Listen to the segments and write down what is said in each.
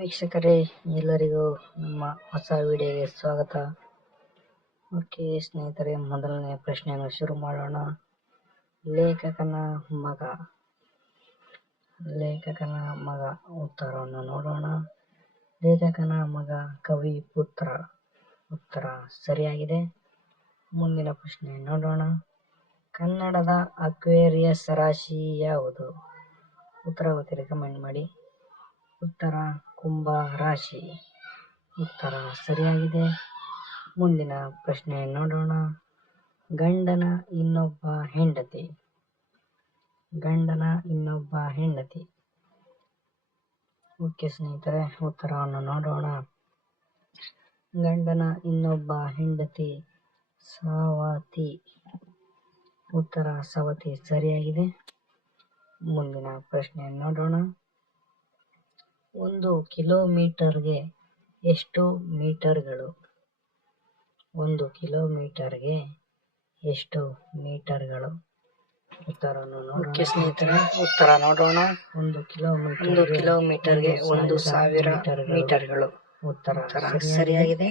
ವೀಕ್ಷಕರೇ, ಎಲ್ಲರಿಗೂ ನಮ್ಮ ಹೊಸ ವಿಡಿಯೋಗೆ ಸ್ವಾಗತ. ಓಕೆ ಸ್ನೇಹಿತರೆ, ಮೊದಲನೇ ಪ್ರಶ್ನೆಯನ್ನು ಶುರು ಮಾಡೋಣ. ಲೇಖಕನ ಮಗ ಉತ್ತರವನ್ನು ನೋಡೋಣ. ಲೇಖಕನ ಮಗ ಕವಿ ಪುತ್ರ. ಉತ್ತರ ಸರಿಯಾಗಿದೆ. ಮುಂದಿನ ಪ್ರಶ್ನೆ ನೋಡೋಣ. ಕನ್ನಡದ ಅಕ್ವೇರಿಯಸ್ ರಾಶಿ ಯಾವುದು? ಉತ್ತರ ಗೊತ್ತಿದೆ ಕಮೆಂಟ್ ಮಾಡಿ. ಉತ್ತರ ಕುಂಭ ರಾಶಿ. ಉತ್ತರ ಸರಿಯಾಗಿದೆ. ಮುಂದಿನ ಪ್ರಶ್ನೆ ನೋಡೋಣ. ಗಂಡನ ಇನ್ನೊಬ್ಬ ಹೆಂಡತಿ. ಓಕೆ ಸ್ನೇಹಿತರೆ, ಉತ್ತರವನ್ನು ನೋಡೋಣ. ಗಂಡನ ಇನ್ನೊಬ್ಬ ಹೆಂಡತಿ ಸವತಿ. ಉತ್ತರ ಸವತಿ ಸರಿಯಾಗಿದೆ. ಮುಂದಿನ ಪ್ರಶ್ನೆ ನೋಡೋಣ. 1 ಕಿಲೋಮೀಟರ್ಗೆ ಎಷ್ಟು ಮೀಟರ್ಗಳು? 1 ಕಿಲೋಮೀಟರ್ಗೆ ಎಷ್ಟು ಮೀಟರ್ಗಳು? ಉತ್ತರವನ್ನು ನೋಡೋಣ. ಸ್ನೇಹಿತರೆ, ಉತ್ತರ ನೋಡೋಣ. 1 ಕಿಲೋಮೀಟರ್ಗೆ 1000 ಮೀಟರ್ಗಳು. ಉತ್ತರ ಸರಿಯಾಗಿದೆ.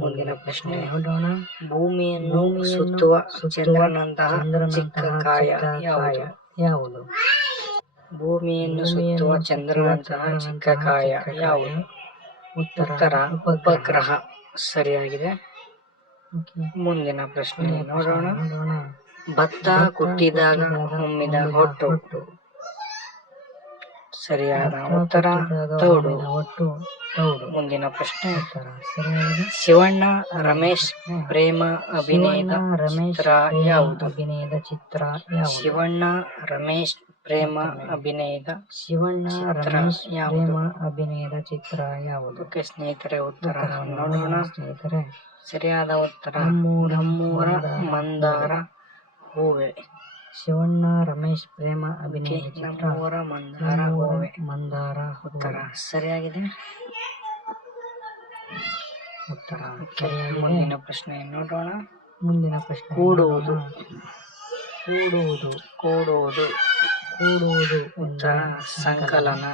ಮುಂದಿನ ಪ್ರಶ್ನೆ ನೋಡೋಣ. ಭೂಮಿಯನ್ನು ಸುತ್ತುವ ಚಂದ್ರನಂತಹ ಚಿಕ್ಕ ಕಾಯ ಯಾವುದು? ಭೂಮಿಯನ್ನು ಸುತ್ತುವ ಚಂದ್ರನಂತಹ ಚಿಕ್ಕ ಕಾಯ ಯಾವುದು? ಉತ್ತರ ಉಪಗ್ರಹ ಸರಿಯಾಗಿದೆ. ಮುಂದಿನ ಪ್ರಶ್ನೆ ನೋಡೋಣ. ಭತ್ತ ಕುಟ್ಟಿದಾಗ ಹೊಮ್ಮಿದ ಹೊಟ್ಟು. ಸರಿಯಾದ ಉತ್ತರ ತೌಡು. ಮುಂದಿನ ಪ್ರಶ್ನೆ. ಶಿವಣ್ಣ ರಮೇಶ್ ಪ್ರೇಮ ಅಭಿನಯದ ಚಿತ್ರ ಯಾವುದು? ಶಿವಣ್ಣ ರಮೇಶ್ ಪ್ರೇಮ ಅಭಿನಯದ ಚಿತ್ರ ಯಾವುದು? ಓಕೆ ಸ್ನೇಹಿತರೆ, ಉತ್ತರ ನೋಡೋಣ. ಸರಿಯಾದ ಉತ್ತರ ನಮ್ಮೂರ ಮಂದಾರ ಹೂವೆ. ಶಿವಣ್ಣ ರಮೇಶ್ ಪ್ರೇಮ ಅಭಿನಯದ ಚಿತ್ರ ಮಂದಾರ. ಉತ್ತರ ಸರಿಯಾಗಿದೆ. ಮುಂದಿನ ಪ್ರಶ್ನೆ ನೋಡೋಣ. ಕೂಡುವುದು. ಉತ್ತರ ಸಂಕಲನ.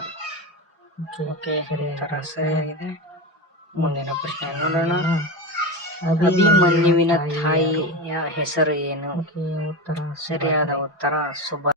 ಓಕೆ, ಉತ್ತರ ಸರಿಯಾಗಿದೆ. ಮುಂದಿನ ಪ್ರಶ್ನೆ ನೋಡೋಣ. ಅಭಿಮನ್ಯುವಿನ ತಾಯಿಯ ಹೆಸರು ಏನು? ಸರಿಯಾದ ಉತ್ತರ ಸುಭದ್ರ.